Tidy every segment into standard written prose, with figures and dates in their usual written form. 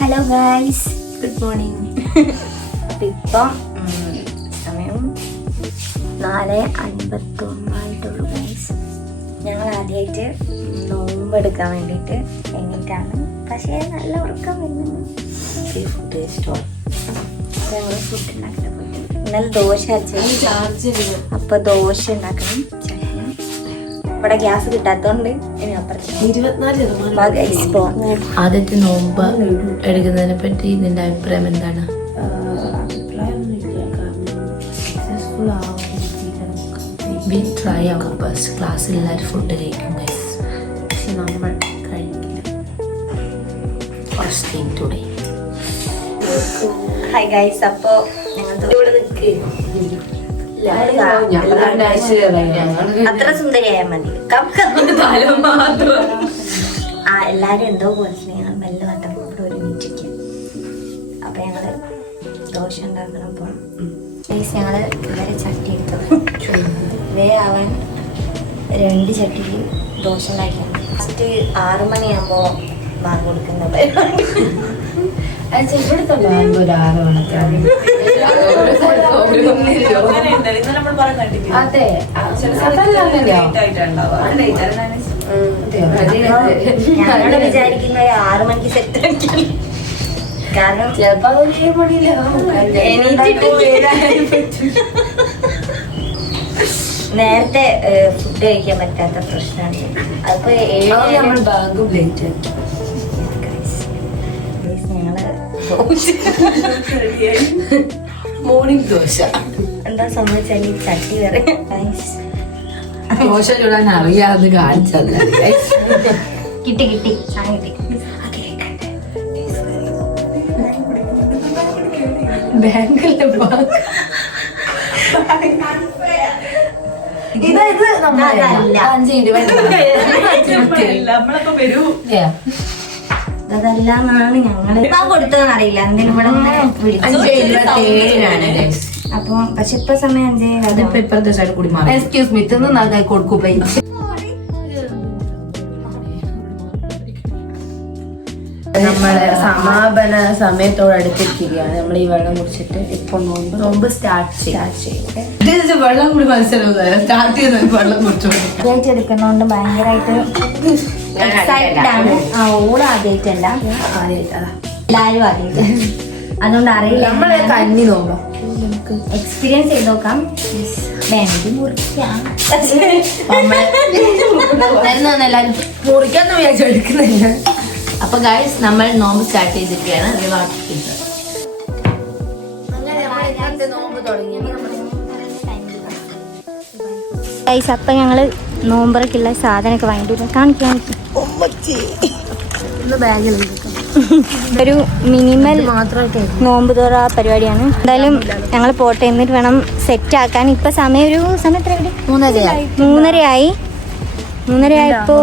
Hello guys, good morning. ഇപ്പം സമയം 4:51 guys. ഞങ്ങൾ ആദ്യമായിട്ട് നോമ്പെടുക്കാൻ വേണ്ടിയിട്ട് എണീറ്റാണ്. പക്ഷേ നല്ല ഉറക്കം വരുന്നുണ്ട്. ഞങ്ങൾ ഫുഡ് ഉണ്ടാക്കാൻ പോയിട്ട് ഇന്നലെ ദോശ അപ്പൊ ദോശ ഉണ്ടാക്കണം. ഇവിടെ ഗ്യാസ് കിട്ടാത്തോണ്ട് ഇനി ആദ്യത്തെ നോമ്പ് എടുക്കുന്നതിനെ പറ്റി നിന്റെ അഭിപ്രായം എന്താണ്? ക്ലാസ്സിൽ എല്ലാവരും ഫുഡ് കഴിക്കും പക്ഷെ നമ്മൾ കഴിക്കില്ല. First thing today. Hi guys, അപ്പോ അത്ര സുന്ദരിയായ മതി. എല്ലാരും എന്തോ പോലെ ഞങ്ങൾ മെല്ലെ വട്ടപ്പോൾ ഒരു മീറ്റിക്ക്. അപ്പൊ ഞങ്ങള് ദോശ ഉണ്ടാക്കണം. അപ്പോൾ ഞങ്ങള് ഇവരെ ചട്ടി എടുത്തു വേ ആവാൻ 2 ചട്ടിക്ക് ദോശ ഉണ്ടാക്കിയാണ്. ഫസ്റ്റ് 6 മണിയാകുമ്പോ ബാങ്ക് കൊടുക്കുന്നത്. ഞങ്ങള് വിചാരിക്കുന്ന 6 മണിക്ക് സെറ്റ് ആക്കി. കാരണം നേരത്തെ ഫുഡ് കഴിക്കാൻ പറ്റാത്ത പ്രശ്നമാണ്. അപ്പൊ മോർണിംഗ് ദോശ എന്താ സംഭവിച്ചാൽ ഈ ചട്ടി വരെ ദോശ ചൂടാൻ അറിയാതെ കാണിച്ചല്ല. കിട്ടി കിട്ടി. ബാങ്കിലെ അതെല്ലാമാണ് ഞങ്ങള് കൊടുത്തതെന്ന് അറിയില്ല. എന്തെങ്കിലും ഇവിടെ അപ്പൊ പക്ഷെ ഇപ്പൊ സമയം 5. ഇപ്പഴത്തെ സൈഡ് കൂടി മാറി. എക്സ്ക്യൂസ് മീ, തിന്ന് നന്നായി കൊടുക്കും. നമ്മള് സമാപന സമയത്തോടടുത്തിരിക്കുകയാണ്. നമ്മൾ ഈ വെള്ളം കുടിച്ചിട്ട് ഇപ്പൊ നോമ്പ് സ്റ്റാർട്ട് ചെയ്യും. വെള്ളം കൂടി മത്സരം സ്റ്റാർട്ട് ചെയ്യുന്ന വെള്ളം കുടിച്ചു എടുക്കുന്നോണ്ട് ഭയങ്കരമായിട്ട് എക്സൈറ്റഡ് ആണ്. ഓള് ആദ്യമായിട്ടല്ല, എല്ലാരും ആദ്യമായിട്ട്. അതുകൊണ്ട് അറിയില്ല. നമ്മളെ കന്നി നോമ്പോ എക്സ്പീരിയൻസ് ചെയ്ത് നോക്കാം. വേണമെങ്കിൽ മുറിക്കാം. എല്ലാരും മുറിക്കാന്ന് വിചാരിച്ചു എടുക്കുന്നില്ല. അപ്പൊ ഗൈസ്, നമ്മൾ നോമ്പ് സ്റ്റാർട്ട് ചെയ്തിരിക്കുകയാണ്. ഗൈസ്, അപ്പൊ ഞങ്ങള് നോമ്പറക്കുള്ള സാധനമൊക്കെ വാങ്ങിട്ട് കാണിക്കാൻ ഒരു മിനിമൽ നോമ്പ് തുറ പരിപാടിയാണ്. എന്തായാലും ഞങ്ങൾ പോട്ടെ, എന്നിട്ട് വേണം സെറ്റ് ആക്കാൻ. ഇപ്പൊ സമയം എത്ര? 3:30 ഇപ്പൊ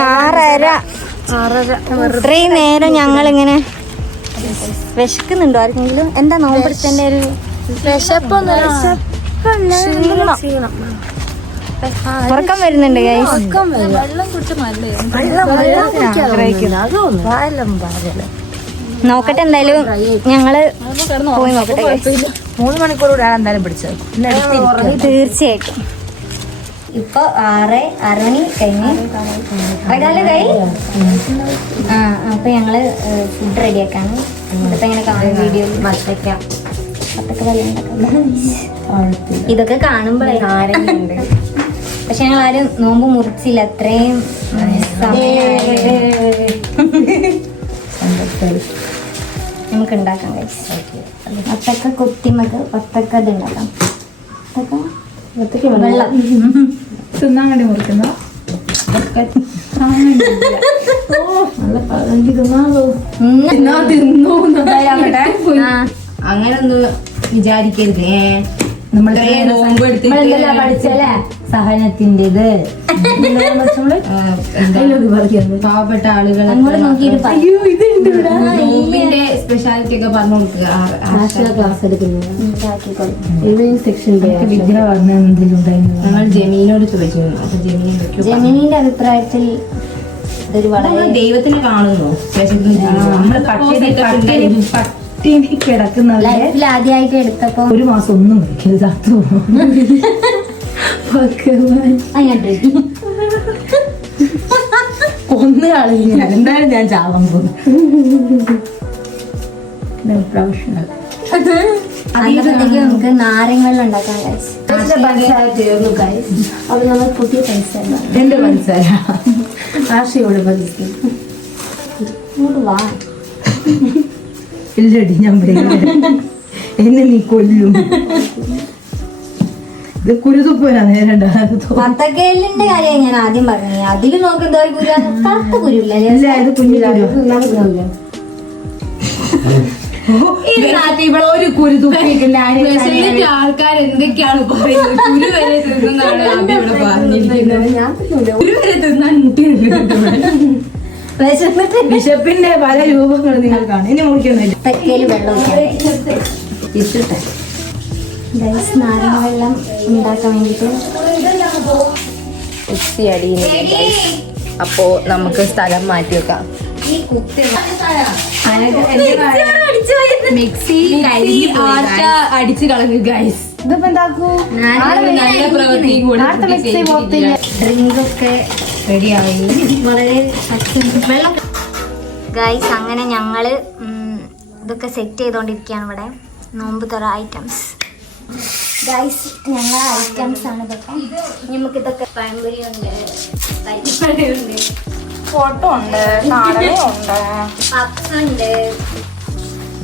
6:30. ഇത്രയും നേരം ഞങ്ങളിങ്ങനെ വിശക്കുന്നുണ്ടോ ആർക്കെങ്കിലും? എന്താ നോമ്പെടുത്തതിന്റെ ഒരു ഉറക്കം വരുന്നുണ്ട്. നോക്കട്ടെ, എന്തായാലും ഞങ്ങള് പോയി നോക്കട്ടെ. 3 മണിക്കൂർ കൂടെ എന്തായാലും പിടിച്ചത് തീർച്ചയായിട്ടും. ഇപ്പൊ 6 മണി കഴിഞ്ഞ് അപ്പൊ ഞങ്ങള് ഫുഡ് റെഡിയാക്കാണ്. ഇപ്പൊ ഇങ്ങനെ കാണും വീഡിയോ. ഇതൊക്കെ കാണുമ്പോഴേ ആരെങ്കിലും പക്ഷെ ഞങ്ങൾ ആരും നോമ്പ് മുറിച്ചില്ല. അത്രയും നമുക്ക് ഉണ്ടാക്കാം. വത്തക്ക കൊത്തിമക്ക് വത്തക്ക ഇത് ഉണ്ടാക്കാം. വെള്ളം തിന്നാൻ വേണ്ടി മുറിക്കുന്ന അങ്ങനെ ഒന്ന് വിചാരിക്കരുത്. പഠിച്ചല്ലേ സഹനത്തിൻ്റെത്. പാവപ്പെട്ട ആളുകൾ നോമ്പിന്റെ സ്പെഷ്യാലിറ്റി ഒക്കെ പറഞ്ഞു കൊടുക്കുക. ക്ലാസ് എടുക്കുന്നത് ഞങ്ങൾ ജമീനോട് ചോദിച്ചിരുന്നു. അപ്പൊ ജമീനിന്റെ അഭിപ്രായത്തിൽ ഇതൊരു വളരെ ദൈവത്തിനെ കാണുന്നു നമ്മള് പട്ടിണി കിടക്കുന്നവരെ ലൈഫിൽ ആദ്യമായിട്ട് എടുത്തപ്പോ ഒരു മാസം ഒന്നും കഴിക്കരുത്. അങ്ങോട്ട് കൊന്നു കളയും ഞാൻ. എന്തായാലും ഞാൻ ചാവാൻ പോകുന്നു. പ്രൊഫഷണൽ. അതിനകത്തേക്ക് നമുക്ക് നാരങ്ങ വെള്ളം ഉണ്ടാക്കാം ഗൈസ്. പഞ്ചസാര ചേർന്നു ഗൈസ്. അത് നമ്മൾ പുതിയ പൈസ എന്റെ പഞ്ചസാര ആശയോട് പൈസ വാ. ഇല്ലടി ഞാൻ എന്നെ നീ കൊല്ലും. ഇത് കുരുതുപ്പോരാ നേരണ്ട. പത്തക്കേലിന്റെ കാര്യം ഞാൻ ആദ്യം പറഞ്ഞു. അതിൽ നോക്കുന്ന ഒരു കുരു കറുത്ത കുരുല്ലേ? ഇത് കുഞ്ഞില്ല ഒരു കുരു തുപ്പിയിട്ടില്ല. ആൾക്കാർ എന്തൊക്കെയാണ് പറയുന്നത്? കുരു വരെ തിന്നാണ് ഇവിടെ പറഞ്ഞിരിക്കുന്നത്. ഞാൻ കുരു വരെ തിന്നാൻ വിശപ്പിന്റെ പല രൂപങ്ങൾ നിങ്ങൾ കാണും. ഇനി മുറിക്കുന്നില്ല. പത്തേല് വെള്ളം ഇട്ടിട്ടെ ഗൈസ്, നാരങ്ങ വെള്ളം ഉണ്ടാക്കാൻ വേണ്ടിട്ട് മിക്സി അടിയുന്നില്ല. അപ്പോ നമുക്ക് സ്ഥലം മാറ്റി വെക്കാം. മിക്സി ആർച്ച അടിച്ചു കളഞ്ഞു ഗൈസ്. ഇതിപ്പോ എന്താക്കൂ? നല്ല പ്രവൃത്തിയും കൂടെ ഡ്രിങ്കൊക്കെ റെഡിയായി. വളരെ വെള്ളം. ഗൈസ്, അങ്ങനെ ഞങ്ങള് ഇതൊക്കെ സെറ്റ് ചെയ്തോണ്ടിരിക്കുകയാണ് ഇവിടെ. നോമ്പ് തുറ ഐറ്റംസ് ഗൈസ്. ഞങ്ങളെ ഐറ്റംസ് ആണ് ഇതൊക്കെ. നമുക്ക് ഇതൊക്കെ പഴംപൊരി ഉണ്ട്, പരിപ്പുണ്ട്, ഫോട്ടോ ഉണ്ട്, നാടകമുണ്ട്, പപ്സ് ഉണ്ട്.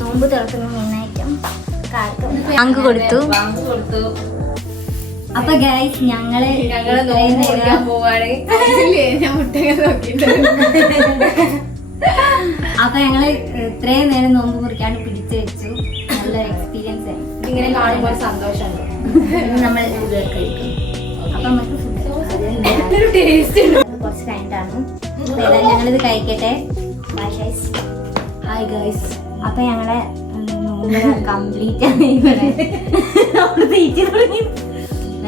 നോമ്പ് തുറക്കുന്ന മെയിൻ ഐറ്റം പങ്ക് കൊടുത്തു. അപ്പൊ ഗൈസ്, ഞങ്ങള് പോവാണ്. അപ്പൊ ഞങ്ങള് ഇത്രയും നേരം നോമ്പ് മുറിക്കാണ്ട് പിടിച്ചു വെച്ചു. നല്ലൊരു എക്സ്പീരിയൻസ് ആയിരുന്നു. ഇങ്ങനെ കാണുമ്പോൾ സന്തോഷമുണ്ട്. നമ്മൾ ഇത് കഴിക്കും. അപ്പൊ നമുക്ക് കുറച്ച് കഴിഞ്ഞിട്ടാണ്. ഏതായാലും ഞങ്ങളിത് കഴിക്കട്ടെ. Hi guys. അപ്പൊ ഞങ്ങളെ കംപ്ലീറ്റ് ആണ്.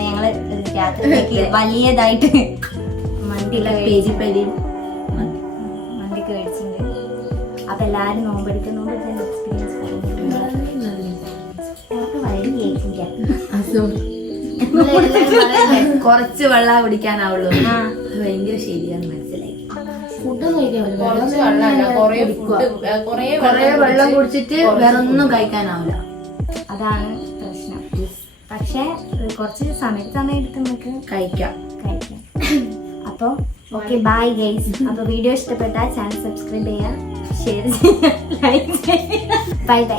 ഞങ്ങള് രാത്രിയിലേക്ക് വലിയതായിട്ട് മന്തിയുള്ള മന്തിക്ക് മേടിച്ചിട്ടുണ്ട്. അപ്പൊ എല്ലാരും നോമ്പെടുക്കുന്നോണ്ട് എക്സ്പീരിയൻസ് കുറച്ച് വെള്ളം കുടിക്കാനാവുള്ളൂ. ഭയങ്കര ശരിയാന്ന് മനസ്സിലായി. കൊറേ വെള്ളം കുടിച്ചിട്ട് വേറെ ഒന്നും കഴിക്കാനാവില്ല. അതാണ് പ്രശ്നം. പക്ഷെ കുറച്ച് സമയം എടുത്ത് നമുക്ക് കഴിക്കാം. അപ്പൊ ഓക്കെ, ബൈ ഗൈസ്. അപ്പൊ വീഡിയോ ഇഷ്ടപ്പെട്ടാൽ ചാനൽ സബ്സ്ക്രൈബ് ചെയ്യുക, ഷെയർ ചെയ്യുക, ലൈക്ക് ചെയ്യുക. Bye bye.